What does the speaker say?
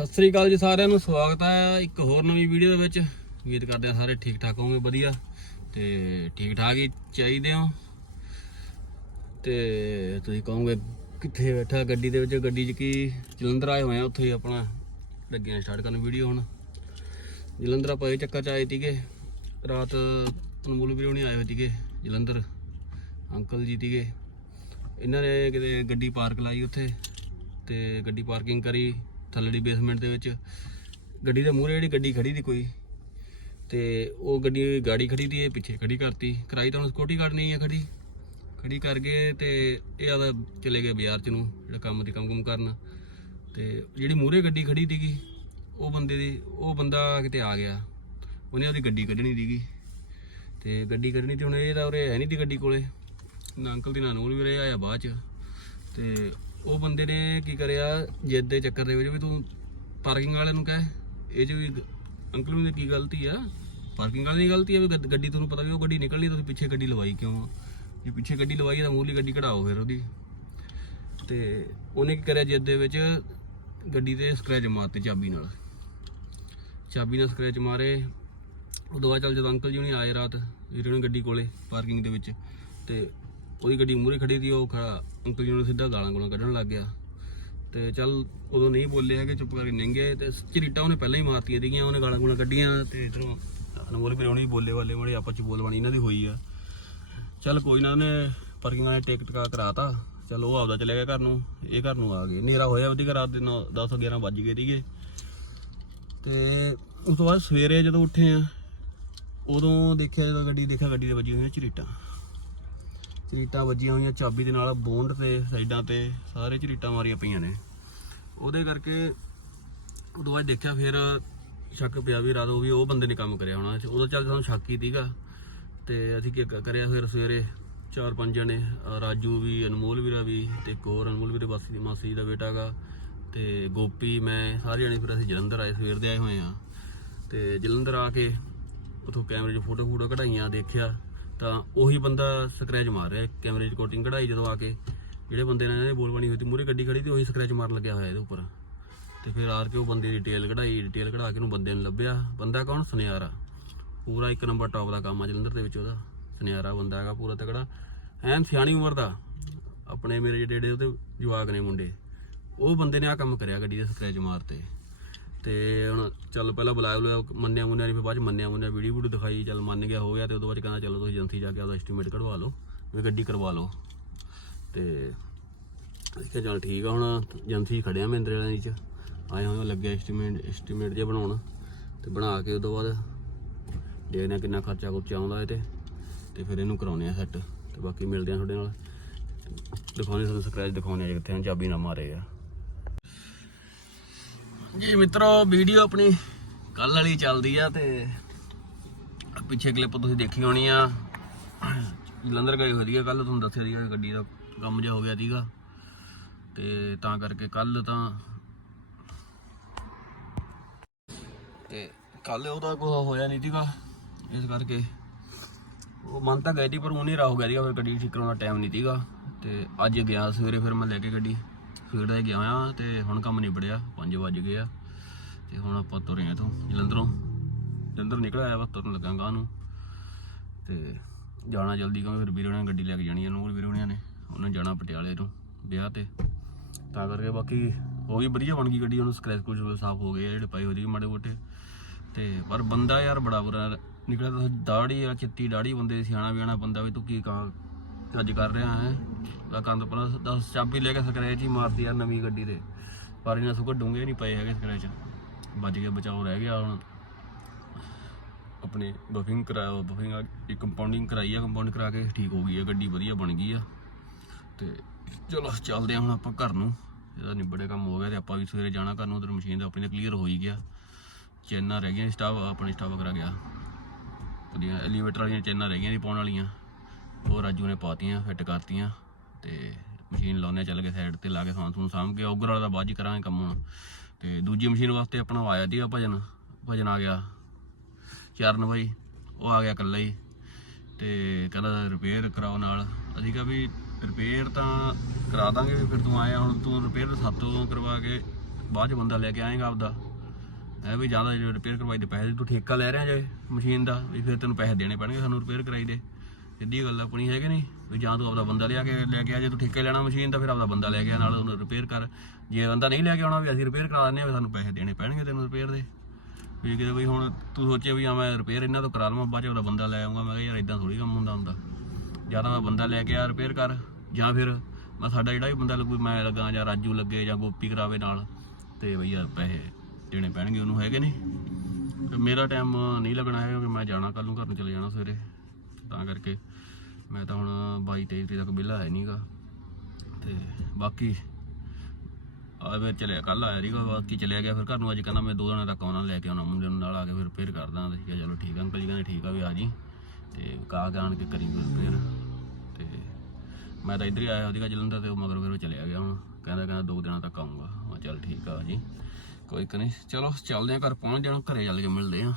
ਸਤਿ ਸ੍ਰੀ ਅਕਾਲ ਜੀ ਸਾਰਿਆਂ ਨੂੰ, ਸਵਾਗਤ ਹੈ ਇੱਕ ਹੋਰ ਨਵੀਂ ਵੀਡੀਓ ਦੇ ਵਿੱਚ। ਉਮੀਦ ਕਰਦੇ ਆ ਸਾਰੇ ਠੀਕ ਠਾਕ ਹੋਵੋਗੇ, ਵਧੀਆ। ਤੇ ਠੀਕ ਠਾਕ ਹੀ ਚਾਹੀਦੇ ਹੋ। ਤੇ ਤੁਸੀਂ ਕਹੋਗੇ, ਕਿੱਥੇ ਬੈਠਾ ਗੱਡੀ ਦੇ ਵਿੱਚ? ਗੱਡੀ 'ਚ ਕੀ? ਜਲੰਧਰ ਆਏ ਹੋਏ ਆ ਉੱਥੇ ਹੀ ਆਪਣਾ। ਲੱਗੇ ਸਟਾਰਟ ਕਰਨ ਵੀਡੀਓ ਹੁਣ। ਜਲੰਧਰ ਆਪਾਂ ਇਹ ਚੱਕਰ 'ਚ ਆਏ ਸੀਗੇ। ਰਾਤ ਅਨਮੋਲ ਵੀਰੋ ਨਹੀਂ ਆਏ ਹੋਏ ਸੀਗੇ। ਜਲੰਧਰ ਅੰਕਲ ਜੀ ਸੀਗੇ। ਇਹਨਾਂ ਨੇ ਕਿਤੇ ਗੱਡੀ ਪਾਰਕ ਲਾਈ ਉੱਥੇ। ਤੇ ਗੱਡੀ ਪਾਰਕਿੰਗ ਕਰੀ। ਥੱਲੜੀ ਬੇਸਮੈਂਟ ਦੇ ਵਿੱਚ। ਗੱਡੀ ਦੇ ਮੂਹਰੇ ਜਿਹੜੀ ਗੱਡੀ ਖੜੀ ਦੀ ਕੋਈ, ਤੇ ਉਹ ਗੱਡੀ ਗਾੜੀ ਖੜੀ ਦੀ ਇਹ ਪਿੱਛੇ ਖੜੀ ਕਰਤੀ। ਕਰਾਈ ਤਾਂ ਹੁਣ ਸਕਿਉਰਟੀ ਗਾਰਡ ਨਹੀਂ ਹੈ ਖੜੀ। ਖੜੀ ਕਰ ਗਏ ਤੇ ਇਹ ਆਦਾ ਚਲੇ ਗਏ ਬਾਜ਼ਾਰ ਚ ਨੂੰ, ਜਿਹੜਾ ਕੰਮ ਦੀ ਕੰਮ ਕੰਮ ਕਰਨ। ਤੇ ਜਿਹੜੀ ਮੂਹਰੇ ਗੱਡੀ ਖੜੀ ਸੀਗੀ, ਉਹ ਬੰਦੇ ਦੀ, ਉਹ ਬੰਦਾ ਕਿਤੇ ਆ ਗਿਆ। ਉਹਨੇ ਉਹਦੀ ਗੱਡੀ ਕੱਢਣੀ ਸੀਗੀ। ਤੇ ਗੱਡੀ ਕੱਢਣੀ ਤੇ ਹੁਣ ਇਹ ਤਾਂ ਉਰੇ ਹੈ ਨਹੀਂ ਦੀ ਗੱਡੀ ਕੋਲੇ। ਨਾ ਅੰਕਲ ਦੀ ਨਾ ਨੂਰ ਵੀ ਰਹੇ ਆਇਆ ਬਾਅਦ ਚ। ਤੇ ਉਹ ਬੰਦੇ ਨੇ ਕੀ ਕਰਿਆ, ਜਿੱਦ ਦੇ ਚੱਕਰ ਦੇ ਵਿੱਚ ਵੀ ਤੂੰ ਪਾਰਕਿੰਗ ਵਾਲਿਆਂ ਨੂੰ ਕਹਿ, ਇਹ ਚ ਵੀ ਅੰਕਲ ਨੂੰ ਕੀ ਗਲਤੀ ਆ? ਪਾਰਕਿੰਗ ਵਾਲੇ ਦੀ ਗਲਤੀ ਆ ਵੀ ਗੱਡ- ਗੱਡੀ ਤੁਹਾਨੂੰ ਪਤਾ ਵੀ ਉਹ ਗੱਡੀ ਨਿਕਲਣੀ ਤੁਸੀਂ ਪਿੱਛੇ ਗੱਡੀ ਲਵਾਈ ਕਿਉਂ ਆ? ਜੇ ਪਿੱਛੇ ਗੱਡੀ ਲਵਾਈ ਤਾਂ ਮੂਹਰਲੀ ਗੱਡੀ ਕਢਾਓ ਫਿਰ ਉਹਦੀ। ਤੇ ਉਹਨੇ ਕੀ ਕਰਿਆ ਜਿੱਦ ਦੇ ਵਿੱਚ? ਗੱਡੀ ਤੇ ਸਕ੍ਰੈਚ ਮਾਰਤੇ ਚਾਬੀ ਨਾਲ। ਚਾਬੀ ਨਾਲ ਸਕ੍ਰੈਚ ਮਾਰੇ। ਉਦੋਂ ਬਾਅਦ ਚੱਲ ਜਦੋਂ ਅੰਕਲ ਜੀ ਹੁਣੀ ਆਏ ਰਾਤ, ਵੀਰੇ ਨੂੰ ਗੱਡੀ ਕੋਲੇ ਪਾਰਕਿੰਗ ਦੇ ਵਿੱਚ। ਤੇ ਉਹਦੀ ਗੱਡੀ ਮੂਹਰੇ ਖੜੀ ਸੀ, ਉਹ ਖੜਾ, ਅੰਕਲ ਜੀ ਨੂੰ ਸਿੱਧਾ ਗਾਲਾਂ ਗੋਲਾਂ ਕੱਢਣ ਲੱਗ ਗਿਆ। ਤੇ ਚੱਲ ਉਦੋਂ ਨਹੀਂ ਬੋਲੇ ਹੈਗੇ ਚੁੱਪ ਕਰਕੇ ਨਿੰਗ ਗਏ ਤੇ ਝਰੀਟਾਂ ਉਹਨੇ ਪਹਿਲਾਂ ਹੀ ਮਾਰਤੀਆਂ ਸੀਗੀਆਂ, ਉਹਨੇ ਗਾਲਾਂ ਗੋਲਾਂ ਕੱਢੀਆਂ ਤੇ ਇਧਰੋਂ ਅਨਮੋਲ ਵੀਰੇ ਹੁਣੀ ਬੋਲੇ ਵਾਲੇ ਮੜੇ ਆਪਾਂ ਚ ਬੋਲਵਾਣੀ ਇਹਨਾਂ ਦੀ ਹੋਈ ਆ। ਚੱਲ ਕੋਈ ਨਾ ਉਹਨੇ ਪਾਰਕਿੰਗ ਵਾਲੇ ਟਿਕਟ ਟਕਾ ਕਰਾਤਾ, ਚੱਲ ਉਹ ਆਪਦਾ ਚਲੇ ਗਿਆ ਘਰ ਨੂੰ, ਇਹ ਘਰ ਨੂੰ ਆ ਗਏ। ਹਨੇਰਾ ਹੋਇਆ ਉਹਦੀ ਰਾਤ ਦੇ 10 11 ਵੱਜ ਗਏ ਸੀਗੇ। ਤੇ ਉਸ ਤੋਂ ਬਾਅਦ ਸਵੇਰੇ ਜਦੋਂ ਉੱਠੇ ਆ, ਉਦੋਂ ਦੇਖਿਆ ਜਦੋਂ ਗੱਡੀ ਦੇਖਿਆ, ਗੱਡੀ ਦੇ ਵੱਜੀ ਹੋਈਆਂ ਚਰੀਟਾਂ ਝਰੀਟਾਂ ਵੱਜੀਆਂ ਹੋਈਆਂ ਚਾਬੀ ਦੇ ਨਾਲ, ਬੋਂਡ ਤੇ, ਸਾਈਡਾਂ ਤੇ, ਸਾਰੇ ਝਰੀਟਾਂ ਮਾਰੀਆਂ ਪਈਆਂ ਨੇ। ਉਹਦੇ ਕਰਕੇ ਉਦੋਂ ਬਾਅਦ ਦੇਖਿਆ, ਫਿਰ ਸ਼ੱਕ ਪਿਆ ਵੀ ਰਾਤ ਵੀ ਉਹ ਬੰਦੇ ਨੇ ਕੰਮ ਕਰਿਆ ਹੋਣਾ। ਉਦੋਂ ਚੱਲ ਸਾਨੂੰ ਸ਼ੱਕ ਹੀ ਸੀਗਾ ਤੇ ਅਸੀਂ ਕੀ ਕ- ਕਰਿਆ ਫਿਰ ਸਵੇਰੇ ਚਾਰ ਪੰਜ ਜਣੇ ਰਾਜੂ ਵੀ, ਅਨਮੋਲ ਵੀਰਾ ਵੀ ਤੇ ਇੱਕ ਹੋਰ ਅਨਮੋਲ ਵੀਰੇ ਵਾਸੀ ਦੀ ਮਾਸੀ ਜੀ ਦਾ ਬੇਟਾ ਗਾ ਤੇ ਗੋਪੀ, ਮੈਂ, ਸਾਰੇ ਜਣੇ ਫਿਰ ਅਸੀਂ ਜਲੰਧਰ ਆਏ, ਸਵੇਰ ਦੇ ਆਏ ਹੋਏ ਆ। ਤੇ ਜਲੰਧਰ ਆ ਕੇ ਉਥੋਂ ਕੈਮਰੇ 'ਚ ਫੋਟੋ ਫੋਟੋ ਕਢਾਈਆਂ, ਦੇਖਿਆ। ਤਾਂ ਉਹੀ ਬੰਦਾ ਸਕ੍ਰੈਚ ਮਾਰ ਰਿਹਾ ਕੈਮਰੇ 'ਚ ਕੋਟਿੰਗ ਕਢਾਈ ਜਦੋਂ ਆ ਕੇ। ਜਿਹੜੇ ਬੰਦੇ ਨੇ ਇਹਨੇ ਬੋਲ ਬਣੀ ਹੋਈ ਸੀ ਮੂਰੇ ਗੱਡੀ ਖੜੀ ਤੇ ਉਹੀ ਸਕ੍ਰੈਚ ਮਾਰਨ ਲੱਗਿਆ ਹੋਇਆ ਇਹਦੇ ਉੱਪਰ। ਤੇ ਫਿਰ ਆਰ ਕੇ ਉਹ ਬੰਦੇ ਦੀ ਡਿਟੇਲ ਕਢਾਈ ਡਿਟੇਲ ਕਢਾ ਕੇ ਉਹਨੂੰ ਬੰਦੇ ਨੂੰ ਲੱਭਿਆ। ਬੰਦਾ ਕੌਣ? ਸੁਨਿਆਰਾ। ਪੂਰਾ ਇੱਕ ਨੰਬਰ ਟੌਪ ਦਾ ਕੰਮ ਆ ਜਲੰਧਰ ਦੇ ਵਿੱਚ ਉਹਦਾ। ਸੁਨਿਆਰਾ ਬੰਦਾ ਹੈਗਾ ਪੂਰਾ ਤਕੜਾ। ਐਨ ਸਿਆਣੀ ਉਮਰ ਦਾ। ਆਪਣੇ ਮੇਰੇ ਜਿਹੜੇ ਜਿਹੜੇ ਉਹਦੇ ਜਵਾਕ ਨੇ ਮੁੰਡੇ। ਉਹ ਬੰਦੇ ਨੇ ਆ ਕੰਮ ਕਰਿਆ ਗੱਡੀ ਦੇ ਸਕ੍ਰੈਚ ਮਾਰਤੇ ਤੇ ਹੁਣ ਚੱਲ ਪਹਿਲਾਂ ਬੁਲਾਇਆ ਬੁਲਾਇਆ ਮੰਨਿਆ ਮੁੰਨਿਆ ਨਹੀਂ, ਫਿਰ ਬਾਅਦ ਚ ਮੰਨਿਆ ਮੁੰਨਿਆ ਵੀਡੀਓ ਵੀਡੀਓ ਦਿਖਾਈ, ਚੱਲ ਮੰਨ ਗਿਆ, ਹੋ ਗਿਆ ਤੇ ਉਦੋਂ ਬਾਅਦ ਕਹਿੰਦਾ ਚਲੋ ਤੁਸੀਂ ਏਜੰਸੀ ਜਾ ਕੇ ਆਪਦਾ ਐਸਟੀਮੇਟ ਕਢਵਾ ਲਓ, ਵੀ ਗੱਡੀ ਕਰਵਾ ਲਓ। ਤੇ ਅਸੀਂ ਕਿਹਾ ਚੱਲ ਠੀਕ ਆ, ਹੁਣ ਏਜੰਸੀ ਖੜਿਆ ਮਹਿੰਦਰੇ ਵਾਲਿਆਂ ਦੀ ਚ, ਆਏ ਹੋਏ ਲੱਗਿਆ ਐਸਟੀਮੇਟ ਐਸਟੀਮੇਟ ਜਿਹਾ ਬਣਾਉਣ, ਤੇ ਬਣਾ ਕੇ ਉਦੋਂ ਬਾਅਦ ਦੇਖਦੇ ਆ ਕਿੰਨਾ ਖਰਚਾ ਖੁਰਚਾ ਆਉਂਦਾ ਇਹ ਤੇ ਤੇ ਫਿਰ ਇਹਨੂੰ ਕਰਾਉਣੇ ਆ ਸੈੱਟ ਤੇ ਬਾਕੀ ਮਿਲਦੇ ਆ ਤੁਹਾਡੇ ਨਾਲ। ਦਿਖਾਉਣੇ ਤੁਹਾਨੂੰ ਸਕ੍ਰੈਚ ਦਿਖਾਉਣੇ ਆ ਜਿੱਥੇ ਚਾਬੀ ਨਾ ਮਾਰੇ ਆ। ਜੀ ਮਿੱਤਰੋ ਵੀਡੀਓ ਆਪਣੀ ਕੱਲ ਵਾਲੀ ਚੱਲਦੀ ਆ ਤੇ ਪਿੱਛੇ ਕਲਿੱਪ ਤੁਸੀਂ ਦੇਖੀ ਹੋਣੀ ਆ। ਜਲੰਧਰ ਗਏ ਹੋਈ ਸੀਗੇ ਕੱਲ ਤੁਹਾਨੂੰ ਦੱਸਿਆ ਸੀਗਾ ਗੱਡੀ ਦਾ ਕੰਮ ਜਿਹਾ ਹੋ ਗਿਆ ਸੀਗਾ। ਤੇ ਤਾਂ ਕਰਕੇ ਕੱਲ ਤਾਂ ਤੇ ਕੱਲ ਉਹਦਾ ਕੋਈ ਹੋਇਆ ਨਹੀਂ ਸੀਗਾ। ਇਸ ਕਰਕੇ ਉਹ ਮਨ ਤਾਂ ਗਏ ਸੀ, ਪਰ ਉਹ ਨਹੀਂ ਰਾਹ ਹੋ ਗਿਆ ਸੀਗਾ, ਫਿਰ ਗੱਡੀ ਠੀਕ ਕਰਾਉਣ ਦਾ ਟਾਈਮ ਨਹੀਂ ਸੀਗਾ। ਤੇ ਅੱਜ ਗਿਆ ਸਵੇਰੇ, ਫਿਰ ਮੈਂ ਲੈ ਕੇ ਗੱਡੀ। ਫੀਡ ਦੇ ਗਿਆ ਆ ਤੇ ਹੁਣ ਕੰਮ ਨਿਬੜਿਆ 5 ਵਜ ਗਏ ਆ ਤੇ ਹੁਣ ਆਪਾਂ ਤੁਰੇ ਆ ਤੋਂ ਜਲੰਧਰੋਂ। ਜਲੰਧਰ ਨਿਕਲ ਆਇਆ ਵਾ, ਤੁਰਨ ਲੱਗਾਂਗਾ ਨੂੰ। ਤੇ ਜਾਣਾ ਜਲਦੀ ਕਿਉਂਕਿ ਫਿਰ ਵੀਰੇ ਨੇ ਗੱਡੀ ਲੈ ਕੇ ਜਾਣੀ ਆ, ਨੂਰ ਵੀਰੇ ਹੋਣਿਆਂ ਨੇ, ਉਹਨੇ ਜਾਣਾ ਪਟਿਆਲੇ ਨੂੰ ਵਿਆਹ ਤੇ। ਤਾਂ ਕਰਕੇ ਬਾਕੀ ਉਹ ਵੀ ਵਧੀਆ ਬਣ ਗਈ ਗੱਡੀ, ਉਹਨੂੰ ਸਕ੍ਰੈਚ ਕੁਝ ਸਾਫ਼ ਹੋ ਗਏ ਆ ਜਿਹੜੇ ਪਾਈ ਹੋਈ ਸੀ ਮਾੜੇ ਮੋਟੇ। ਤੇ ਪਰ ਬੰਦਾ ਯਾਰ ਬੜਾ ਬੁਰਾ ਨਿਕਲਿਆ ਤਾਂ ਦਾੜੀ ਆ ਚਿੱਟੀ ਦਾੜੀ ਬੰਦੇ ਸਿਆਣਾ ਬਿਆਣਾ ਬੰਦਾ ਵੀ ਤੂੰ ਕੀ ਕਾ ਅੱਜ ਕਰ ਰਿਹਾ ਹੈ? ਆ ਕੰਦ ਪਲਾ 10 ਚਾਬੀ ਲੈ ਕੇ ਸਕ੍ਰੈਚ ਹੀ ਮਾਰਦੀ ਯਾਰ ਨਵੀਂ ਗੱਡੀ ਦੇ ਪਰ ਇਹਨਾਂ ਸੁੱਕ ਡੂੰਗੇ ਨਹੀਂ ਪਏ ਹੈਗੇ ਸਕ੍ਰੈਚ ਬਚ ਗਿਆ, ਬਚਾਓ ਰਹਿ ਗਿਆ ਹੁਣ। ਆਪਣੇ ਬਫਿੰਗ ਕਰਾਇਆ ਬਫਿੰਗ ਇੱਕ ਕੰਪਾਊਂਡਿੰਗ ਕਰਾਈ ਆ ਕੰਪਾਊਂਡ ਕਰਾ ਕੇ ਠੀਕ ਹੋ ਗਈ ਆ, ਗੱਡੀ ਵਧੀਆ ਬਣ ਗਈ ਆ। ਤੇ ਚਲੋ, ਚੱਲਦੇ ਆ ਹੁਣ ਆਪਾਂ ਘਰ ਨੂੰ। ਇਹਦਾ ਨਿਬੜੇ ਕੰਮ ਹੋ ਗਿਆ ਤੇ ਆਪਾਂ ਵੀ ਸਵੇਰੇ ਜਾਣਾ ਘਰ ਨੂੰ, ਉਧਰ ਮਸ਼ੀਨ ਦਾ ਆਪਣੀ ਤਾਂ ਕਲੀਅਰ ਹੋ ਹੀ ਗਿਆ। ਚੈਨਾਂ ਰਹਿ ਗਈਆਂ ਸਟਾਫ ਆਪਣੀ ਸਟਾਫ ਕਰਾ ਗਿਆ। ਉਹਦੀਆਂ ਐਲੀਵੇਟਰ ਵਾਲੀਆਂ ਚੈਨਾਂ ਰਹਿ ਗਈਆਂ ਨਹੀਂ ਪਾਉਣ ਵਾਲੀਆਂ। ਉਹ ਰਾਜੂ ਨੇ ਪਾਤੀਆਂ ਫਿੱਟ ਕਰਤੀਆਂ। ਤੇ ਮਸ਼ੀਨ ਲਾਉਣੇ ਚੱਲ ਗਏ ਸਾਈਡ ਤੇ ਲਾ ਕੇ ਸਾਂ ਤੁਹਾਨੂੰ ਸਾਂਭ ਕੇ ਉਗਰ ਵਾਲਾ ਦਾ ਬਾਅਦ ਹੀ ਕਰਾਂਗੇ ਕੰਮ ਹੁਣ। ਤੇ ਦੂਜੀ ਮਸ਼ੀਨ ਵਾਸਤੇ ਆਪਣਾ ਆਇਆ ਸੀਗਾ ਭਜਨ ਭਜਨ ਆ ਗਿਆ ਚਰਨ ਬਾਈ, ਉਹ ਆ ਗਿਆ ਇਕੱਲਾ ਹੀ। ਤੇ ਕਹਿੰਦਾ ਰਿਪੇਅਰ ਕਰਾਓ ਨਾਲ। ਅਸੀਂ ਕਿਹਾ ਵੀ ਰਿਪੇਅਰ ਤਾਂ ਕਰਾ ਦਾਂਗੇ ਵੀ ਫਿਰ ਤੂੰ ਆਇਆ, ਹੁਣ ਤੂੰ ਰਿਪੇਅਰ ਸਾਤੋਂ ਕਰਵਾ ਕੇ ਬਾਅਦ ਚ ਬੰਦਾ ਲੈ ਕੇ ਆਏਗਾ ਆਪਦਾ। ਇਹ ਵੀ ਜ਼ਿਆਦਾ ਜੇ ਰਿਪੇਅਰ ਕਰਵਾਈ ਦੇ ਪੈਸੇ ਤੂੰ ਠੇਕਾ ਲੈ ਰਿਹਾ ਜੇ ਮਸ਼ੀਨ ਦਾ, ਵੀ ਫਿਰ ਤੈਨੂੰ ਪੈਸੇ ਦੇਣੇ ਪੈਣਗੇ ਸਾਨੂੰ ਰਿਪੇਅਰ ਕਰਾਈ ਦੇ। ਸਿੱਧੀ ਗੱਲ ਆਪਣੀ ਹੈਗੇ ਨਹੀਂ ਵੀ ਜਾਂ ਤੂੰ ਆਪਦਾ ਬੰਦਾ ਲਿਆ ਕੇ ਲੈ ਕੇ ਆ, ਜੇ ਤੂੰ ਠੇਕੇ ਲੈਣਾ ਮਸ਼ੀਨ, ਤਾਂ ਫਿਰ ਆਪਦਾ ਬੰਦਾ ਲੈ ਕੇ ਆ, ਨਾਲ ਉਹਨੂੰ ਰਿਪੇਅਰ ਕਰ। ਜੇ ਬੰਦਾ ਨਹੀਂ ਲੈ ਕੇ ਆਉਣਾ, ਵੀ ਅਸੀਂ ਰਿਪੇਅਰ ਕਰਾ ਦਿੰਦੇ ਆ, ਵੀ ਸਾਨੂੰ ਪੈਸੇ ਦੇਣੇ ਪੈਣਗੇ ਤੈਨੂੰ ਰਿਪੇਅਰ ਦੇ। ਵੀ ਕਿਤੇ ਵੀ ਹੁਣ ਤੂੰ ਸੋਚੇ ਵੀ ਆ ਮੈਂ ਰਿਪੇਅਰ ਇਹਨਾਂ ਤੋਂ ਕਰਾ ਲਵਾਂ, ਬਾਅਦ ਚ ਉਹਦਾ ਬੰਦਾ ਲੈ ਆਉਂਗਾ ਮੈਂ ਕਿਹਾ ਯਾਰ ਇਦਾਂ ਥੋੜੀ ਕੰਮ ਹੁੰਦਾ ਹੁੰਦਾ। ਜਾਂ ਤਾਂ ਮੈਂ ਬੰਦਾ ਲੈ ਕੇ ਆ ਰਿਪੇਅਰ ਕਰ। ਜਾਂ ਫਿਰ ਮੈਂ ਸਾਡਾ ਜਿਹੜਾ ਵੀ ਬੰਦਾ ਲੱਗੂ, ਮੈਂ ਲੱਗਾ ਜਾਂ ਰਾਜੂ ਲੱਗੇ ਜਾਂ ਗੋਪੀ ਕਰਾਵੇ ਨਾਲ, ਤੇ ਯਾਰ ਪੈਸੇ ਦੇਣੇ ਪੈਣਗੇ, ਉਹਨੂੰ ਹੈਗੇ ਨਹੀਂ ਮੇਰਾ ਟਾਈਮ ਨਹੀਂ ਲੱਗਣਾ ਹੈ ਕਿਉਂਕਿ ਮੈਂ ਜਾਣਾ ਕੱਲ ਨੂੰ, ਘਰ ਨੂੰ ਚਲੇ ਜਾਣਾ ਸਵੇਰੇ। ਤਾਂ ਕਰਕੇ ਮੈਂ ਤਾਂ ਹੁਣ 22 23 ਤਰੀਕ ਤੱਕ ਵਿਹਲਾ ਹੈ ਨਹੀਂਗਾ ਤੇ ਬਾਕੀ ਆ ਫਿਰ ਚਲਿਆ ਕੱਲ ਆਇਆ ਸੀਗਾ ਬਾਕੀ ਚਲਿਆ ਗਿਆ, ਫਿਰ ਘਰ ਨੂੰ ਅੱਜ ਕਹਿੰਦਾ ਮੈਂ ਦੋ ਦਿਨਾਂ ਤੱਕ ਆਉਣਾ, ਲੈ ਕੇ ਆਉਣਾ ਮੁੰਡੇ ਨੂੰ ਨਾਲ ਆ ਕੇ ਫਿਰ ਰਿਪੇਅਰ ਕਰਦਾ, ਤੇ ਕਿਹਾ ਚਲੋ ਠੀਕ ਆ, ਅੰਕਲ ਜੀ ਕਹਿੰਦੇ ਠੀਕ ਆ ਵੀ ਆ ਜੀ। ਤੇ ਕਾ ਕੇ ਆਣ ਕੇ ਕਰੀ ਰਿਪੇਅਰ ਤੇ ਮੈਂ ਤਾਂ ਇੱਧਰ ਹੀ ਆਇਆ ਉਹਦੀਗਾ ਜਲੰਧਰ, ਤੇ ਉਹ ਮਗਰ ਫਿਰ ਉਹ ਚਲਿਆ ਗਿਆ ਹੁਣ। ਕਹਿੰਦਾ ਕਹਿੰਦਾ ਦੋ ਦਿਨਾਂ ਤੱਕ ਆਉਂਗਾ ਮੈਂ ਚੱਲ ਠੀਕ ਆ ਜੀ, ਕੋਈ ਕਿ ਨਹੀਂ। ਚਲੋ, ਚੱਲਦੇ ਆ ਘਰ ਪਹੁੰਚ ਜਾਣਾ ਘਰੇ ਚੱਲ ਕੇ ਮਿਲਦੇ ਆ।